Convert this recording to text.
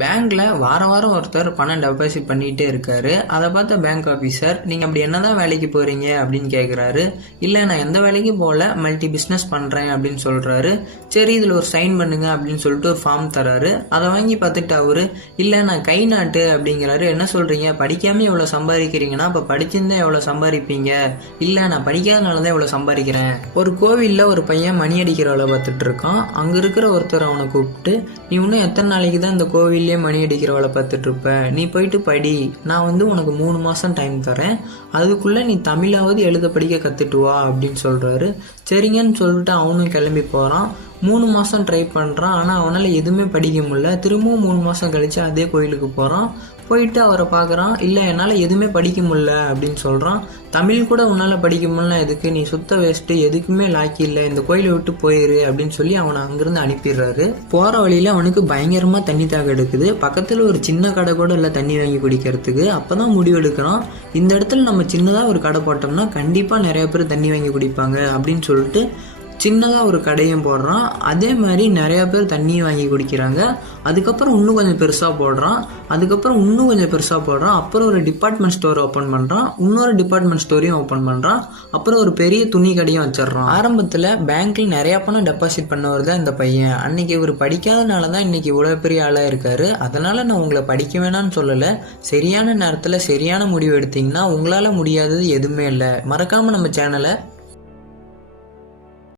பேங்க்ல வாரம் வாரம் ஒருத்தர் பணம் டெபாசிட் பண்ணிட்டே இருக்காரு. அதை பார்த்த பேங்க் ஆஃபீஸர், நீங்க அப்படி என்னதான் வேலைக்கு போறீங்க அப்படின்னு கேட்குறாரு. இல்லை, நான் எந்த வேலைக்கும் போகல, மல்டி பிஸ்னஸ் பண்றேன் அப்படின்னு சொல்றாரு. சரி, இதுல ஒரு சைன் பண்ணுங்க அப்படின்னு சொல்லிட்டு ஒரு ஃபார்ம் தராரு. அதை வாங்கி பார்த்துட்டு அவரு, இல்லை நான் கை நாட்டு அப்படிங்கிறாரு. என்ன சொல்றீங்க, படிக்காம எவ்வளவு சம்பாதிக்கிறீங்கன்னா அப்ப படிச்சிருந்தா எவ்வளவு சம்பாதிப்பீங்க? இல்லை, நான் படிக்காதனாலதான் எவ்வளவு சம்பாதிக்கிறேன். ஒரு கோவில்ல ஒரு பையன் மணி அடிக்கிற வேலை பார்த்துட்டு இருக்கான். அங்க இருக்கிற ஒருத்தர் அவனை கூப்பிட்டு, நீ இன்னும் எத்தனை நாளைக்கு தான் இந்த கோவில்லே மணி அடிக்கிற வேலை பார்த்துட்டு இருப்ப, நீ போயிட்டு படி, நான் உனக்கு 3 மாசம் டைம் தரேன், அதுக்குள்ள நீ தமிழாவது எழுத படிக்க கத்துட்டு வா அப்படின்னு சொல்றாரு. சரிங்கன்னு சொல்லிட்டு அவனும் கிளம்பி போறான். 3 மாசம் ட்ரை பண்றான். ஆனா அவனால எதுவுமே படிக்க முடியல. திரும்பவும் 3 மாசம் கழிச்சு அதே கோயிலுக்கு போறான். போயிட்டு அவரை பார்க்குறான். இல்லை, என்னால் எதுவுமே படிக்க முடியல அப்படின்னு சொல்கிறான். தமிழ் கூட உன்னால் படிக்க முடியல, எதுக்கு, நீ சுத்த வேஸ்ட்டு, எதுக்குமே லாக்கி இல்லை, இந்த கோயிலை விட்டு போயிரு அப்படின்னு சொல்லி அவனை அங்கேருந்து அனுப்பிடுறாரு. போகிற வழியில் அவனுக்கு பயங்கரமாக தண்ணி தாக எடுக்குது. பக்கத்தில் ஒரு சின்ன கடை கூட இல்லை தண்ணி வாங்கி குடிக்கிறதுக்கு. அப்போ தான் முடிவு எடுக்கிறான், இந்த இடத்துல நம்ம சின்னதாக ஒரு கடை போட்டோம்னா கண்டிப்பாக நிறைய பேர் தண்ணி வாங்கி குடிப்பாங்க அப்படின்னு சொல்லிட்டு சின்னதாக ஒரு கடையும் போடுறான். அதே மாதிரி நிறையா பேர் தண்ணியும் வாங்கி குடிக்கிறாங்க. அதுக்கப்புறம் இன்னும் கொஞ்சம் பெருசாக போடுறான். அதுக்கப்புறம் இன்னும் கொஞ்சம் பெருசாக போடுறான். அப்புறம் ஒரு டிபார்ட்மெண்ட் ஸ்டோர் ஓப்பன் பண்ணுறான். இன்னொரு டிபார்ட்மெண்ட் ஸ்டோரையும் ஓப்பன் பண்ணுறான். அப்புறம் ஒரு பெரிய துணி கடையும் வச்சிடறான். ஆரம்பத்தில் பேங்க்ல நிறையா பணம் டெபாசிட் பண்ணவர் தான் இந்த பையன். அன்னைக்கு இவர் படிக்காதனால தான் இன்னைக்கு இவ்வளோ பெரிய ஆளாக இருக்காரு. அதனால நான் உங்களை படிக்க வேணான்னு சொல்லலை. சரியான நேரத்தில் சரியான முடிவு எடுத்தீங்கன்னா உங்களால் முடியாதது எதுவுமே இல்லை. மறக்காமல் நம்ம சேனலை